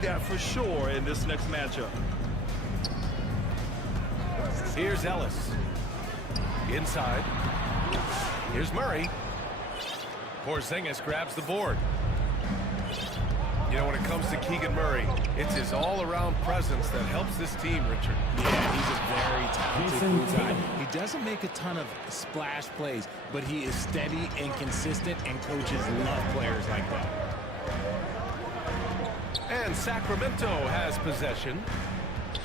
that for sure in this next matchup. Here's Ellis. Inside. Here's Murray. Porzingis grabs the board. You know, when it comes to Keegan Murray, it's his all-around presence that helps this team, Richard. Yeah, he's a very talented guy. He doesn't make a ton of splash plays, but he is steady and consistent, and coaches love players like that. And Sacramento has possession,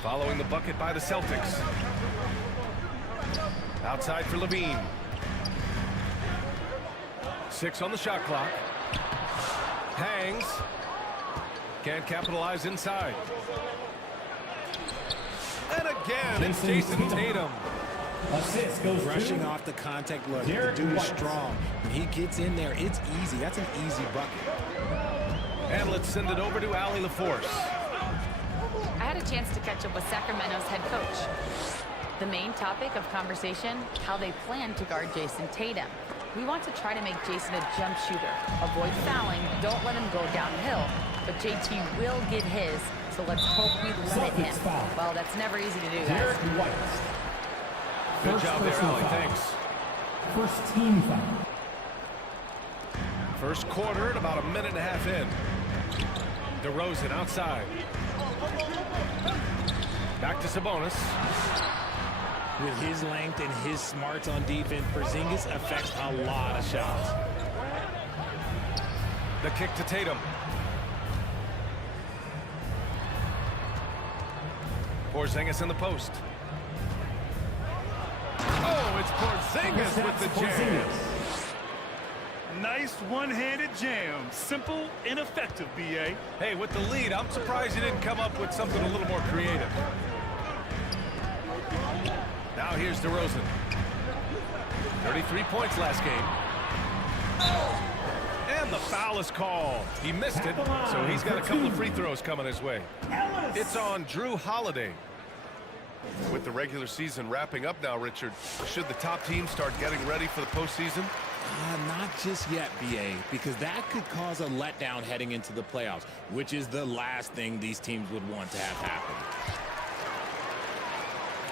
following the bucket by the Celtics. Outside for Levine. 6 on the shot clock. Hangs. Can't capitalize inside. And again, it's Jason Tatum. Assist goes rushing off the contact. Look, the dude is strong. When he gets in there, it's easy. That's an easy bucket. And let's send it over to Allie LaForce. I had a chance to catch up with Sacramento's head coach. The main topic of conversation, how they plan to guard Jason Tatum. We want to try to make Jason a jump shooter. Avoid fouling, don't let him go downhill. But JT will get his, so let's hope we limit him. Well, that's never easy to do, guys. Good job there, Allie. Thanks. First team foul. First quarter at about a minute and a half in. DeRozan outside. Back to Sabonis. With his length and his smarts on defense, Porzingis affects a lot of shots. The kick to Tatum. Porzingis in the post. Oh, it's Porzingis with the jam. Nice one-handed jam. Simple and effective, B.A. Hey, with the lead, I'm surprised he didn't come up with something a little more creative. Now here's DeRozan. 33 points last game. And the foul is called. He missed it, so he's got a couple of free throws coming his way. It's on Drew Holiday. With the regular season wrapping up now, Richard, should the top team start getting ready for the postseason? Not just yet, B.A., because that could cause a letdown heading into the playoffs, which is the last thing these teams would want to have happen.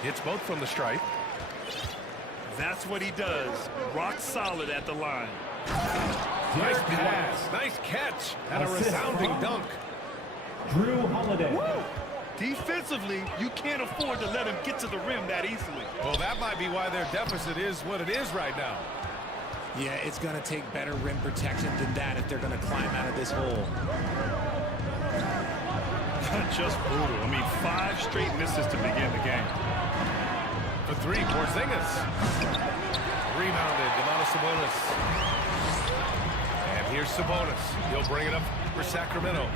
Hits both from the stripe. That's what he does. Rock solid at the line. Nice pass, nice catch, and a resounding dunk. Drew Holiday. Woo! Defensively, you can't afford to let him get to the rim that easily. Well, that might be why their deficit is what it is right now. Yeah, it's going to take better rim protection than that if they're going to climb out of this hole. Just brutal. I mean, 5 straight misses to begin the game. For 3, Porzingis. Rebounded, Domantas Sabonis. And here's Sabonis. He'll bring it up for Sacramento.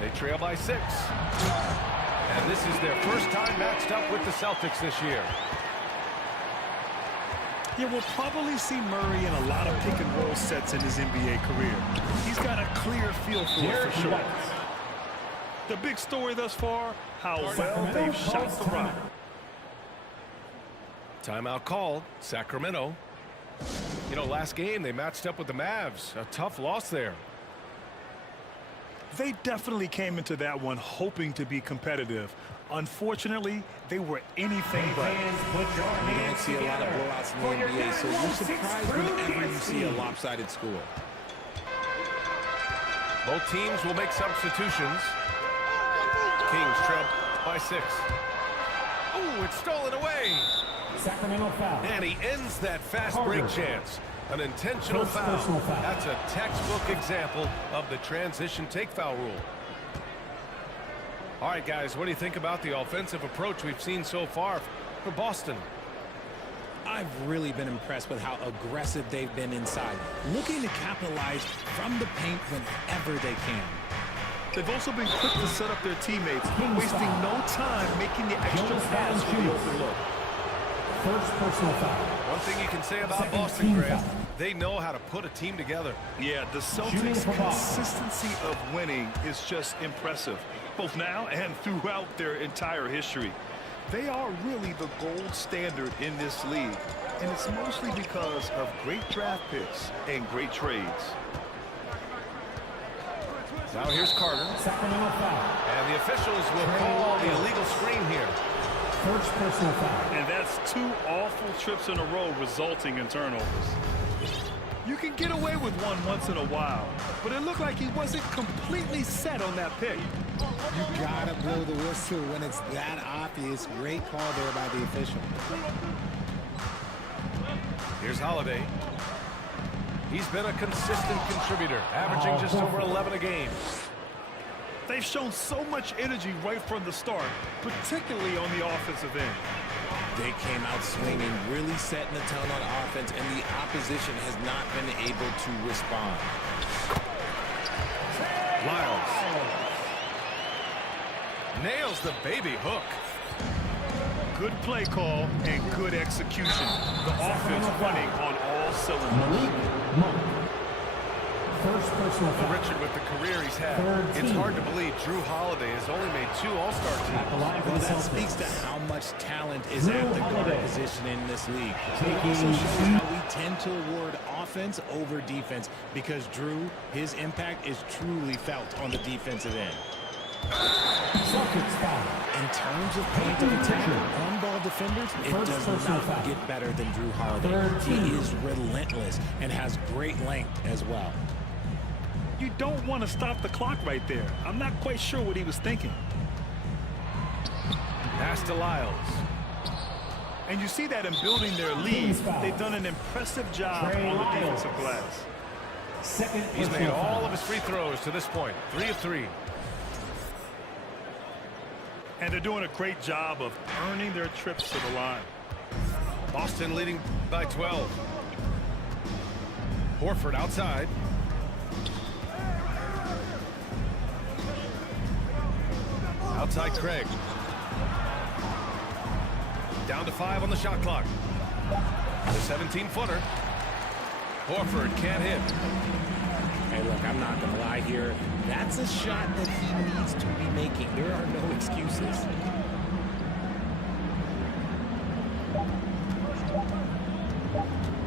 They trail by 6. And this is their first time matched up with the Celtics this year. Yeah, we'll probably see Murray in a lot of pick-and-roll sets in his NBA career. He's got a clear feel for it for sure. The big story thus far, how well they've shot the rock. Timeout called, Sacramento. You know, last game they matched up with the Mavs. A tough loss there. They definitely came into that one hoping to be competitive. Unfortunately, they were anything but. You don't see a lot of blowouts in the NBA, so you're surprised whenever you see a lopsided score. Both teams will make substitutions. Kings trail by 6. Ooh, it's stolen away. Sacramento foul. And he ends that fast break chance. An intentional foul. That's a textbook example of the transition take foul rule. All right, guys, what do you think about the offensive approach we've seen so far for Boston? I've really been impressed with how aggressive they've been inside, looking to capitalize from the paint whenever they can. They've also been quick to set up their teammates, wasting no time making the extra pass for the open look. First personal foul. One thing you can say about Boston, Grant, they know how to put a team together. Yeah, the Celtics' consistency of winning is just impressive, both now and throughout their entire history. They are really the gold standard in this league, and it's mostly because of great draft picks and great trades. Now here's Carter. Sacramento foul. And the officials will call the illegal screen here. First personal foul. And that's 2 awful trips in a row resulting in turnovers. You can get away with one once in a while, but it looked like he wasn't completely set on that pick. You gotta blow the whistle when it's that obvious. Great call there by the official. Here's Holiday. He's been a consistent contributor, averaging just over 11 a game. They've shown so much energy right from the start, particularly on the offensive end. They came out swinging, really setting the tone on offense, and the opposition has not been able to respond. Lyles nails the baby hook. Good play call and good execution. The offense running on all cylinders. First personal foul. Richard, with the career he's had, it's hard to believe Drew Holiday has only made 2 All-Star teams. Well, that speaks to how much talent is at the guard position in this league. It also shows how we tend to award offense over defense because Drew, his impact is truly felt on the defensive end. Celtics foul. In terms of point of attack, on-ball defenders, it does not get better than Drew Holiday. He is relentless and has great length as well. You don't want to stop the clock right there. I'm not quite sure what he was thinking. Pass to Lyles. And you see that in building their lead, they've done an impressive job on the defensive glass. Second He's made all of his free throws to this point, 3 of 3. And they're doing a great job of earning their trips to the line. Boston leading by 12. Horford outside. Outside Craig. Down to 5 on the shot clock. The 17-footer. Horford can't hit. Hey, look, I'm not going to lie here. That's a shot that he needs to be making. There are no excuses.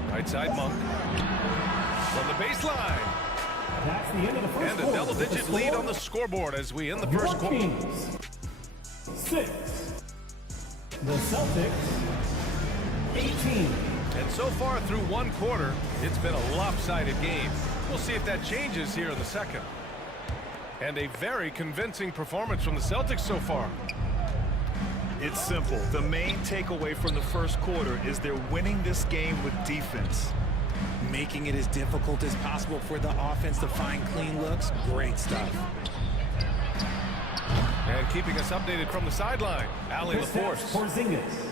Right side Monk. From the baseline. That's the end of the first And a quarter. double-digit lead on the scoreboard as we end the first quarter. Kings 6. The Celtics 18. And so far through one quarter, it's been a lopsided game. We'll see if that changes here in the second. And a very convincing performance from the Celtics so far. It's simple. The main takeaway from the first quarter is they're winning this game with defense. Making it as difficult as possible for the offense to find clean looks. Great stuff. And keeping us updated from the sideline, Allie LaForce. Porzingis.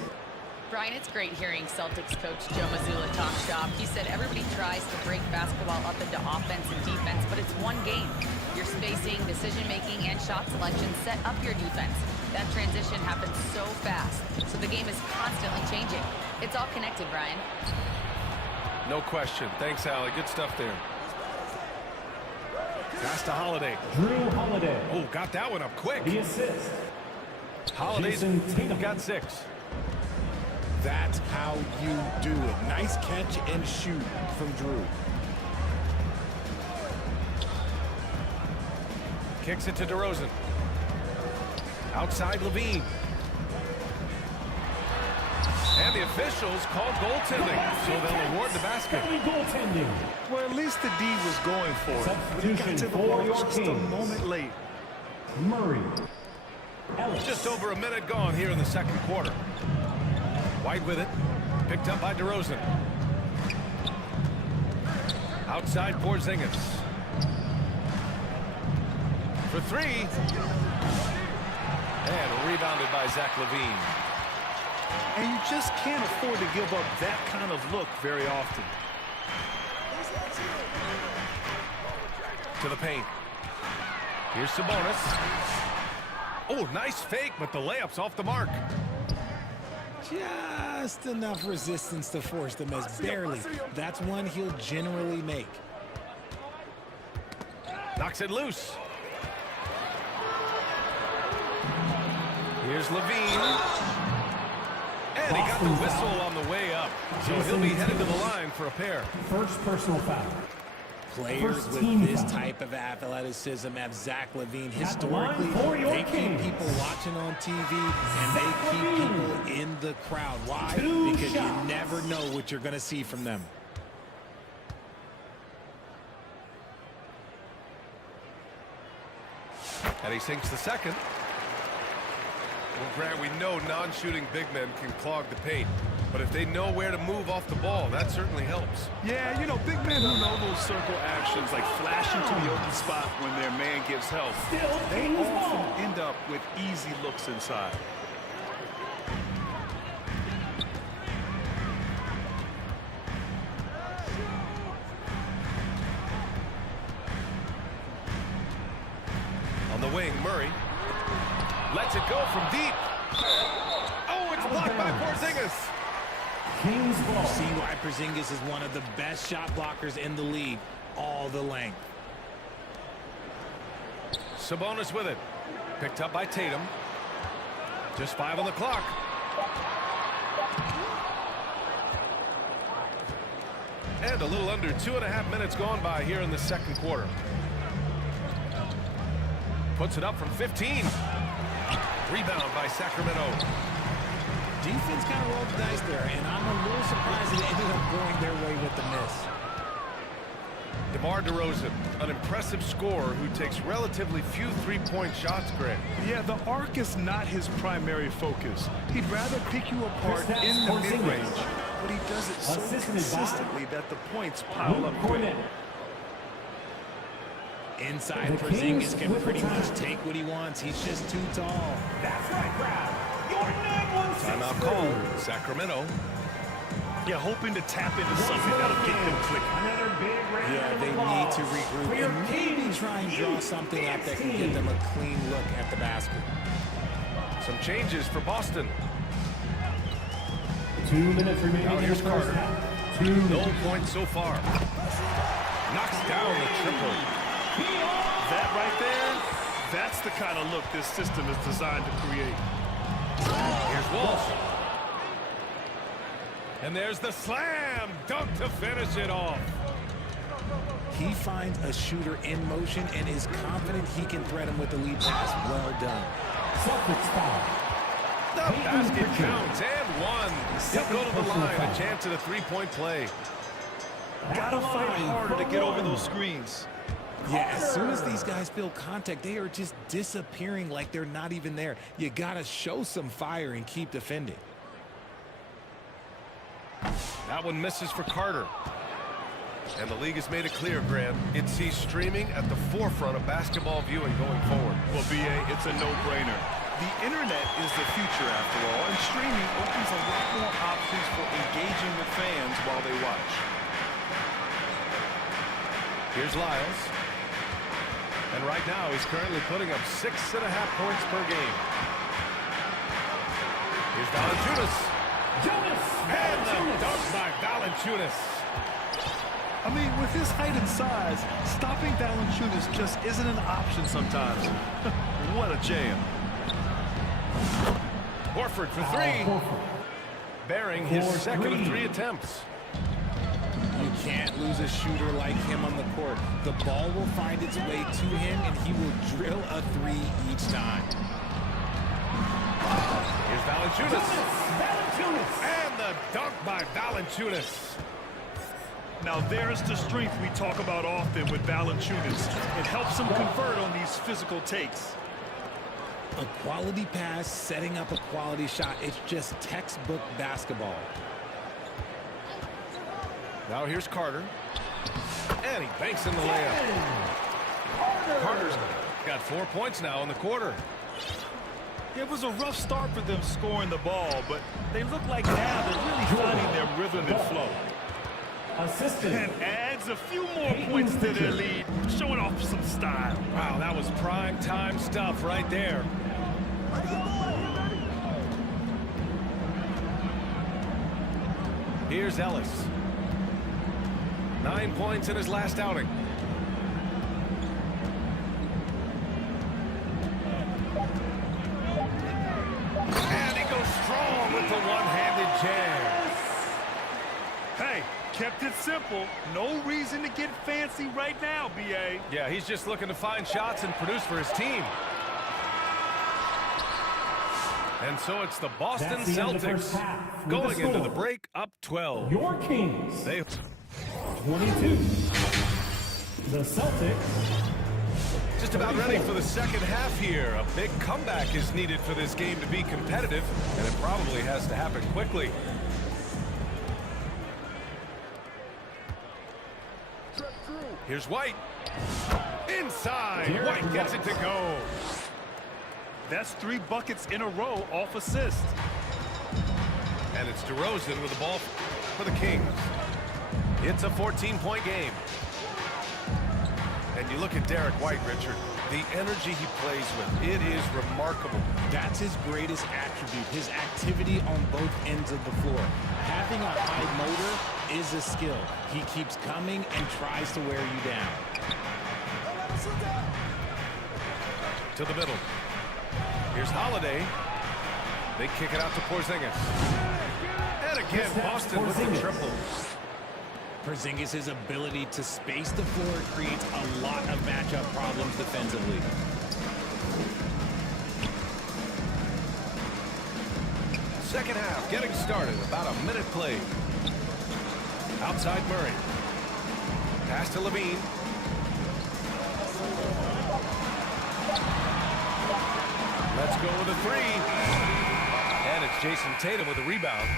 Brian, it's great hearing Celtics coach Joe Mazzulla talk shop. He said everybody tries to break basketball up into offense and defense, but it's one game. Your spacing, decision-making, and shot selection set up your defense. That transition happens so fast, so the game is constantly changing. It's all connected, Brian. No question. Thanks, Allie. Good stuff there. Pass to Holiday. Drew Holiday. Oh, got that one up quick. The assist. Holiday's Jason Tatum. got 6. That's how you do it. Nice catch and shoot from Drew. Kicks it to DeRozan. Outside Levine. And the officials called goaltending, so they'll award the basket. Goaltending. Well, at least the D was going for it. But he got to the For ball your just a Kings. moment late. Murray. Ellis. Just over a minute gone here in the second quarter. White with it. Picked up by DeRozan. Outside Porzingis. For 3. And rebounded by Zach LaVine. And you just can't afford to give up that kind of look very often. To the paint. Here's Sabonis. Oh, nice fake, but the layup's off the mark. Just enough resistance to force them as barely. That's one he'll generally make. Knocks it loose. Here's Levine. And he got the whistle on the way up. So he'll be headed to the line for a pair. First personal foul. Players First with team this foul. type of athleticism have Zach LaVine. At the line Historically, for your they keep Kings. people watching on TV, and they Zach keep LaVine. people in the crowd. Why? 2 Because shots. you never know what you're going to see from them. And he sinks the second. Well, Grant, we know non-shooting big men can clog the paint. But if they know where to move off the ball, that certainly helps. Yeah, you know, big men who know those circle actions, like flashing to the open spot when their man gives help, Still they Kings often ball. end up with easy looks inside. On the wing, Murray lets it go from deep. Oh, it's blocked by Porzingis. Kings ball. See why Porzingis is one of the best shot blockers in the league, all the length. Sabonis with it. Picked up by Tatum. Just 5 on the clock. And a little under 2.5 minutes gone by here in the second quarter. Puts it up from 15. Rebound by Sacramento. Defense kind of rolled the dice there, and I'm a little surprised that it ended up going their way with the miss. DeMar DeRozan, an impressive scorer who takes relatively few three-point shots, Grant. Yeah, the arc is not his primary focus. He'd rather pick you apart Kristaps in the Porzingis. mid-range, but he does it so Assisted by consistently that the points pile Luke up quick. Cornett. Inside, The Porzingis Kings can with the pretty much time. take what he wants. He's just too tall. That's right, crowd. Your 916 Timeout called. Sacramento. Yeah, hoping to tap into something that'll get them clicking. Another big round Yeah, of they applause need to for regroup your and maybe Kings try and draw Youth something up that Dance can give them a clean look at the basket. Some changes for Boston. 2 minutes remaining Now in the here's first Carter. half. 2 No minutes. points so far. Knocks down the triple. That right there, that's the kind of look this system is designed to create. Here's Walsh. And there's the slam dunk to finish it off. He finds a shooter in motion and is confident he can threat him with the lead pass. Well done. Celtics foul. The Peyton basket Pritchard. counts and one. He'll go to the personal line. foul. A chance at a three-point play. Gotta fight harder to get over those screens. Yeah, as soon as these guys feel contact, they are just disappearing like they're not even there. You got to show some fire and keep defending. That one misses for Carter. And the league has made it clear, Grant. It sees streaming at the forefront of basketball viewing going forward. Well, BA, it's a no-brainer. The internet is the future, after all, and streaming opens a lot more options for engaging with fans while they watch. Here's Lyles. And right now, he's currently putting up 6.5 points per game. Here's Valanciunas. Jonas. And the dunk by Valanciunas. I mean, with his height and size, stopping Valanciunas just isn't an option sometimes. What a jam. Horford for three. Bearing his For second of three. 3 attempts. You can't lose a shooter like him on the court. The ball will find its way to him, and he will drill a three each time. Here's Valanciunas. Valanciunas. And the dunk by Valanciunas. Now, there's the strength we talk about often with Valanciunas. It helps him convert on these physical takes. A quality pass, setting up a quality shot. It's just textbook basketball. Now here's Carter. And he banks in the layup. Carter's got 4 points now in the quarter. It was a rough start for them scoring the ball, but they look like now they're really finding their rhythm and flow. Assisted. And adds a few more points to their lead, showing off some style. Wow, that was prime time stuff right there. Here's Ellis. 9 points in his last outing. And he goes strong with the one-handed jam. Hey, kept it simple. No reason to get fancy right now, B.A. Yeah, he's just looking to find shots and produce for his team. And so it's the Boston That's the end of the first Celtics half. going With the into the score, break up 12. Your Kings, They 22. The Celtics, just about ready for the second half here. A big comeback is needed for this game to be competitive, and it probably has to happen quickly. Here's White. Inside. Derek White gets it to go. That's 3 buckets in a row off assist. And it's DeRozan with the ball for the Kings. It's a 14-point game. And you look at Derek White, Richard, the energy he plays with, it is remarkable. That's his greatest attribute, his activity on both ends of the floor. Having a high motor is a skill. He keeps coming and tries to wear you down. To the middle. Here's Holiday. They kick it out to Porzingis. And again, Boston with the triple. Porzingis' ability to space the floor creates a lot of matchup problems defensively. Second half getting started. About a minute played. Outside Murray. Pass to Levine. Let's go with a 3. And it's Jason Tatum with a rebound.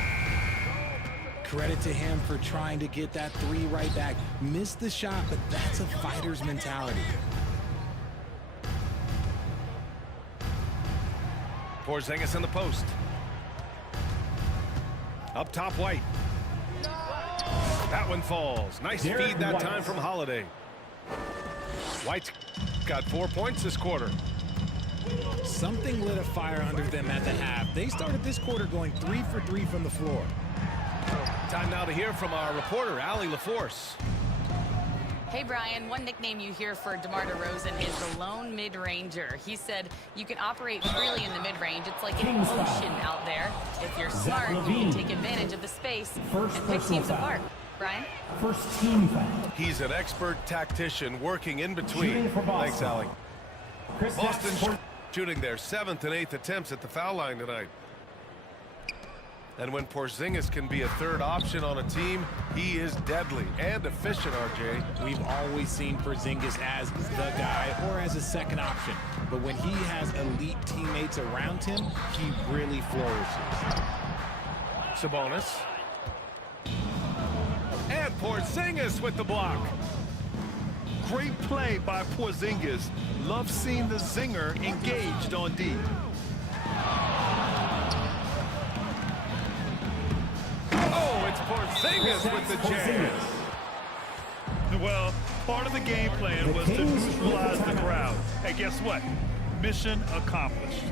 Credit to him for trying to get that 3 right back. Missed the shot, but that's a fighter's mentality. Porzingis in the post. Up top, White. That one falls. Nice Derek feed that White. time from Holiday. White's got 4 points this quarter. Something lit a fire under them at the half. They started this quarter going 3 for 3 from the floor. Time now to hear from our reporter, Allie LaForce. Hey, Brian, one nickname you hear for DeMar DeRozan is the lone mid-ranger. He said you can operate freely in the mid-range. It's like an ocean out there. If you're smart, you can take advantage of the space and pick teams apart. Brian? first team foul. He's an expert tactician working in between. Shooting for Boston. Thanks, Allie. Chris Boston shooting their 7th and 8th attempts at the foul line tonight. And when Porzingis can be a third option on a team, he is deadly and efficient, RJ. We've always seen Porzingis as the guy or as a second option. But when he has elite teammates around him, he really flourishes. Sabonis. And Porzingis with the block. Great play by Porzingis. Love seeing the zinger engaged on D. Oh, it's Porzingis with the jam. Well, part of the game plan was to neutralize the crowd. And guess what? Mission accomplished.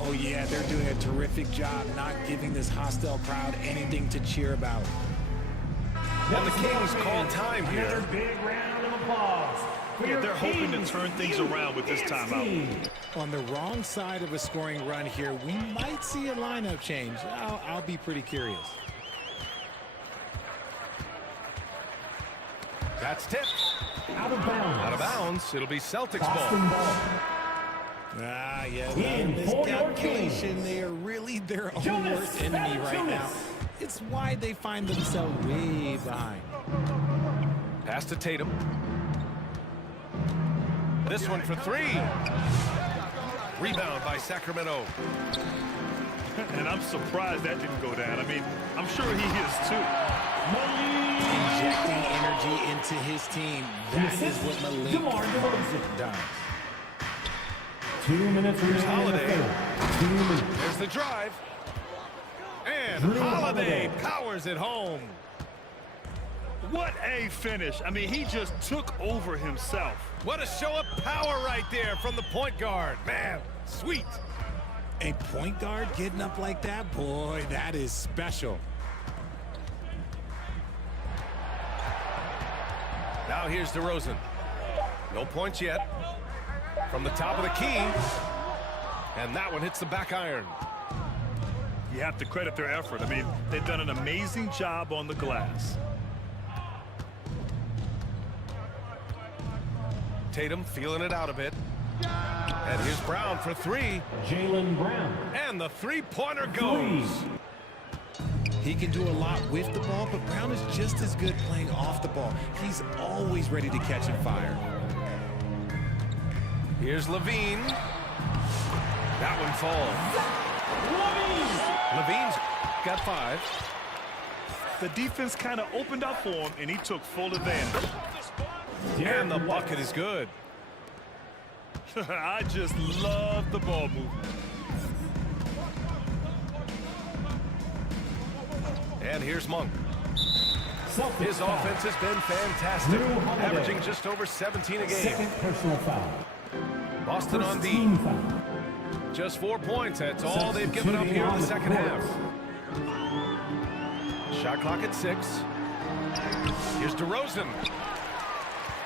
Oh yeah, they're doing a terrific job not giving this hostile crowd anything to cheer about. And the Kings call time here. Another big round of applause. Yeah, they're hoping to turn things around with this timeout. On the wrong side of a scoring run here, we might see a lineup change. I'll be pretty curious. That's tipped. Out of bounds. Out of bounds. It'll be Celtics Boston ball. ball. Ah, yeah, In this for your calculation, Kings. they are really their own Jonas, worst enemy right now. Jonas. It's why they find themselves way behind. Pass to Tatum. This one for 3. Rebound by Sacramento. And I'm surprised that didn't go down. I mean, I'm sure he is too. Injecting energy into his team. That is what Malik DeMar DeRozan. does. 2 minutes remaining in the Holiday. third. 2 minutes. There's the drive. And Drew Holiday Holiday. powers it home. What a finish. I mean, he just took over himself. What a show of power right there from the point guard. Man, sweet. A point guard getting up like that, boy, that is special. Now here's DeRozan. No points yet. From the top of the key. And that one hits the back iron. You have to credit their effort. I mean, they've done an amazing job on the glass. Tatum feeling it out a bit. And here's Brown for three. Jaylen Brown. And the three-pointer goes. He can do a lot with the ball, but Brown is just as good playing off the ball. He's always ready to catch and fire. Here's Levine. That one falls. Levine's got 5. The defense kind of opened up for him, and he took full advantage. And the bucket is good. I just love the ball movement. And here's Monk. Celtics His foul. offense has been fantastic, Drew Holiday. averaging just over 17 a game. Second personal foul. Boston on First D. team foul. Just 4 points. That's all they've given up here in the second half. Shot clock at 6. Here's DeRozan.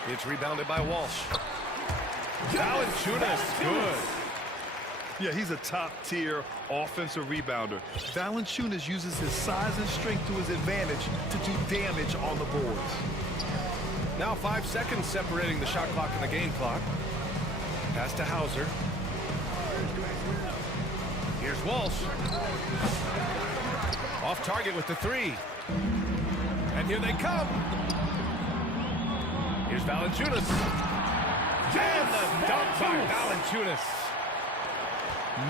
It's rebounded by Walsh. Valanciunas, good. Yeah, he's a top-tier offensive rebounder. Valanciunas uses his size and strength to his advantage to do damage on the boards. Now 5 seconds separating the shot clock and the game clock. Pass to Hauser. Here's Walsh. Off target with the 3. And here they come. Here's Valanciunas. And the dunk by Valanciunas.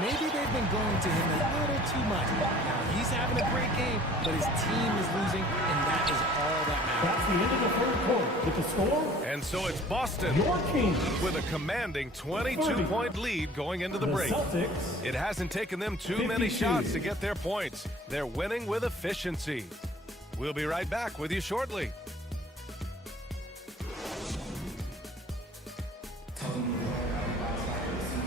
Maybe they've been going to him a little too much. Now, he's having a great game, but his team is losing, and that is all that matters. That's the end of the third quarter. With the score, And so it's Boston your Kings. with a commanding 22-point lead going into the break. Celtics. It hasn't taken them too many 52. shots to get their points. They're winning with efficiency. We'll be right back with you shortly.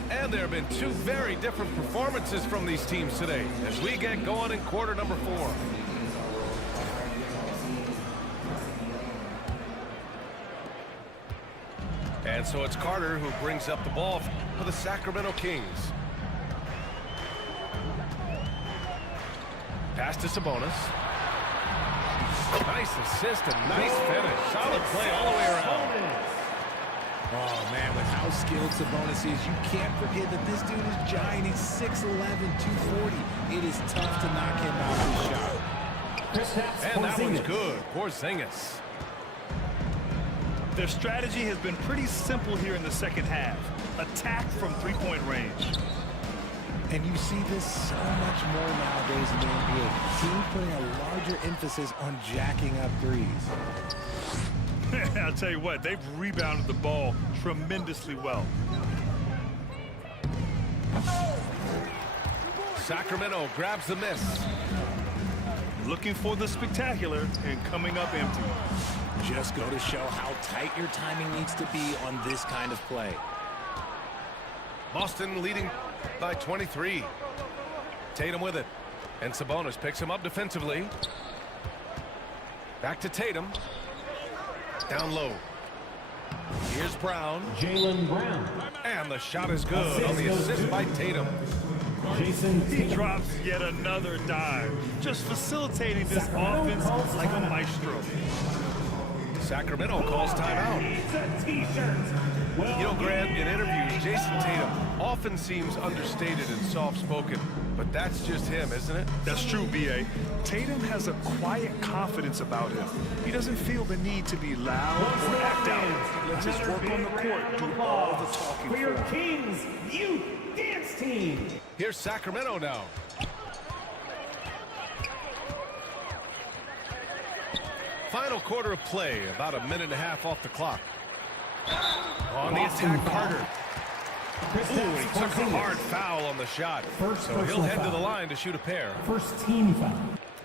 And there have been 2 very different performances from these teams today as we get going in quarter number 4. And so it's Carter who brings up the ball for the Sacramento Kings. Pass to Sabonis. Nice assist and nice finish. Solid play all the way around. Oh, man, with how skilled Sabonis is, you can't forget that this dude is giant. He's 6'11", 240. It is tough to knock him out of his shot. And that one's good. Porzingis. Their strategy has been pretty simple here in the second half. Attack from three-point range. And you see this so much more nowadays in the NBA. Teams putting a larger emphasis on jacking up threes. I'll tell you what, they've rebounded the ball tremendously well. Sacramento grabs the miss. Looking for the spectacular and coming up empty. Just go to show how tight your timing needs to be on this kind of play. Boston leading by 23. Tatum with it. And Sabonis picks him up defensively. Back to Tatum. Down low. Here's Brown. Jaylen Brown. And the shot is good on the assist by Tatum. Jason He Tatum. drops yet another dive, just facilitating this offense like a maestro. Sacramento calls timeout. You know, Grant, in interviews, Jason Tatum often seems understated and soft-spoken, but that's just him, isn't it? That's true, B.A. Tatum has a quiet confidence about him. He doesn't feel the need to be loud or act out. He lets his work on the court do all the talking For your for him. Kings Youth Dance Team. Here's Sacramento now. Final quarter of play, about a minute and a half off the clock. On the attack, Carter. Ooh, he took a hard foul on the shot. So he'll head to the line to shoot a pair. First team foul.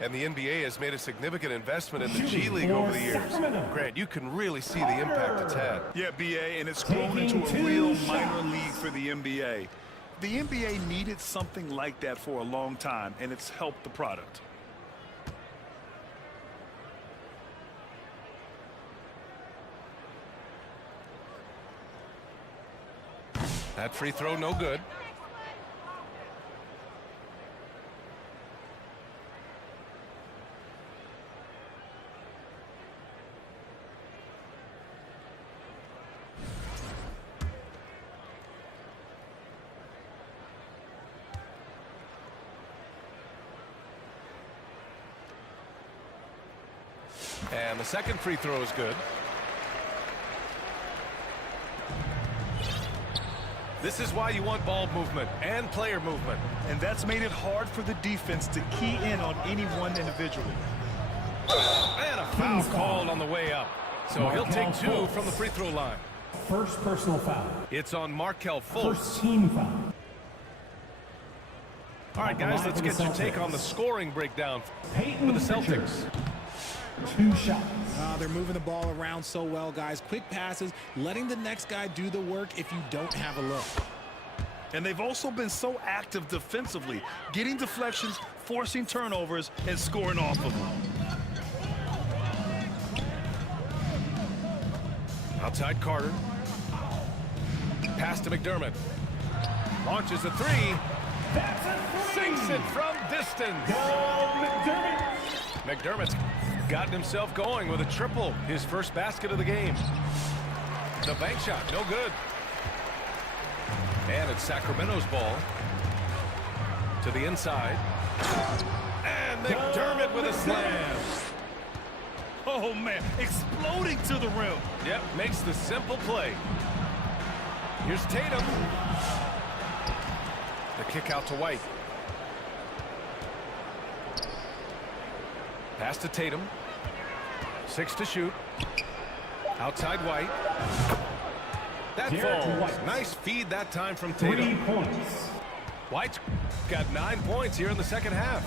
And the NBA has made a significant investment in the G Shooting League for over the years. Sacramento. Grant, you can really see the impact it's had. Yeah, B.A., and it's grown into a Taking real two minor shots. league for the NBA. The NBA needed something like that for a long time, and it's helped the product. That free throw, no good. And the second free throw is good. This is why you want ball movement and player movement. And that's made it hard for the defense to key in on any one individual. And a foul called on the way up. So he'll take 2 from the free throw line. First personal foul. It's on Markelle Fultz. First team foul. All right, guys, let's get your take on the scoring breakdown for the Celtics. 2 shots. They're moving the ball around so well, guys. Quick passes, letting the next guy do the work if you don't have a look. And they've also been so active defensively, getting deflections, forcing turnovers, and scoring off of them. Outside Carter. Pass to McDermott. Launches a 3. That's a 3. Sinks it from distance. McDermott. McDermott's gotten himself going with a triple. His first basket of the game. The bank shot, no good. And it's Sacramento's ball. To the inside. And McDermott with a slam. Oh, man, exploding to the rim. Yep, makes the simple play. Here's Tatum. The kick out to White. Pass to Tatum. 6 to shoot. Outside White. That falls. White. Nice feed that time from Tatum. 3 points. White's got 9 points here in the second half.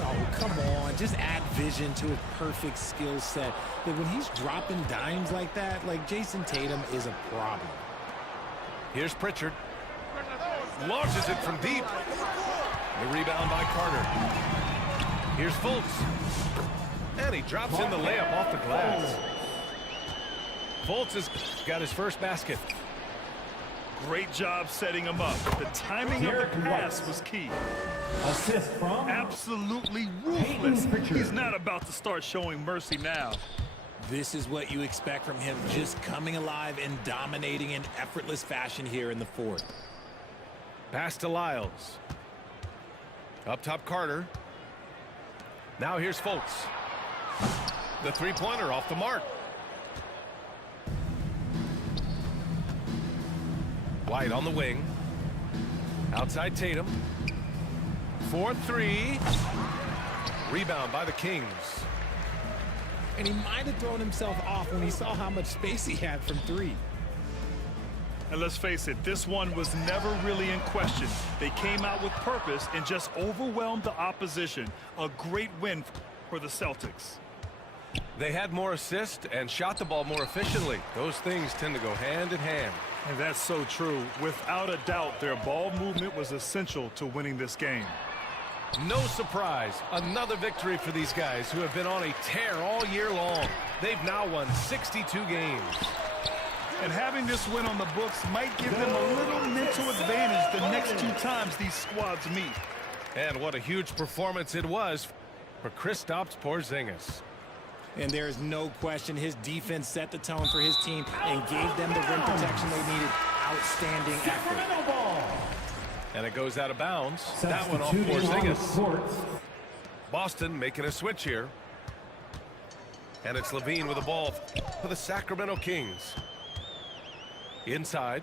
Oh, come on. Just add vision to his perfect skill set. But when he's dropping dimes like that, like Jason Tatum is a problem. Here's Pritchard. Launches it from deep. The rebound by Carter. Here's Fultz. And he drops in the layup off the glass. Fultz has got his first basket. Great job setting him up. The timing of the pass was key. Assist from Absolutely ruthless. Pritchard. He's not about to start showing mercy now. This is what you expect from him, just coming alive and dominating in effortless fashion here in the fourth. Pass to Lyles. Up top, Carter. Now here's Fultz. The three-pointer off the mark. White on the wing. Outside Tatum. 4-3. Rebound by the Kings. And he might have thrown himself off when he saw how much space he had from 3. And let's face it, this one was never really in question. They came out with purpose and just overwhelmed the opposition. A great win for the Celtics. They had more assists and shot the ball more efficiently. Those things tend to go hand in hand. And that's so true. Without a doubt, their ball movement was essential to winning this game. No surprise, another victory for these guys who have been on a tear all year long. They've now won 62 games. And having this win on the books might give them a little mental advantage the next 2 times these squads meet. And what a huge performance it was for Kristaps Porzingis. And there is no question his defense set the tone for his team and gave them the rim protection they needed. Outstanding effort. And it goes out of bounds. That one off Porzingis. Boston making a switch here. And it's Levine with the ball for the Sacramento Kings. Inside.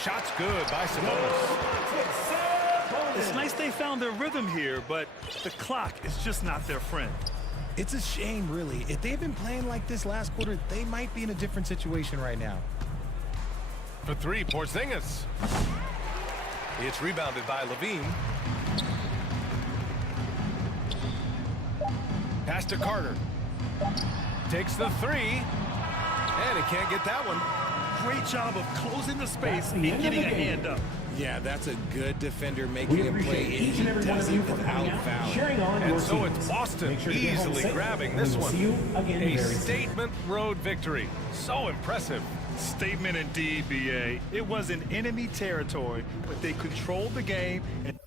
Shot's good by Sabonis. It's nice they found their rhythm here, but the clock is just not their friend. It's a shame, really. If they've been playing like this last quarter, they might be in a different situation right now. For 3, Porzingis. It's rebounded by Levine. Pass to Carter. Takes the 3. And he can't get that one. Great job of closing the space and getting a hand up. Yeah, that's a good defender making a play, and he does it without fouling. And so it's Boston easily grabbing this one. A statement road victory. So impressive. Statement indeed, BA. It was in enemy territory, but they controlled the game and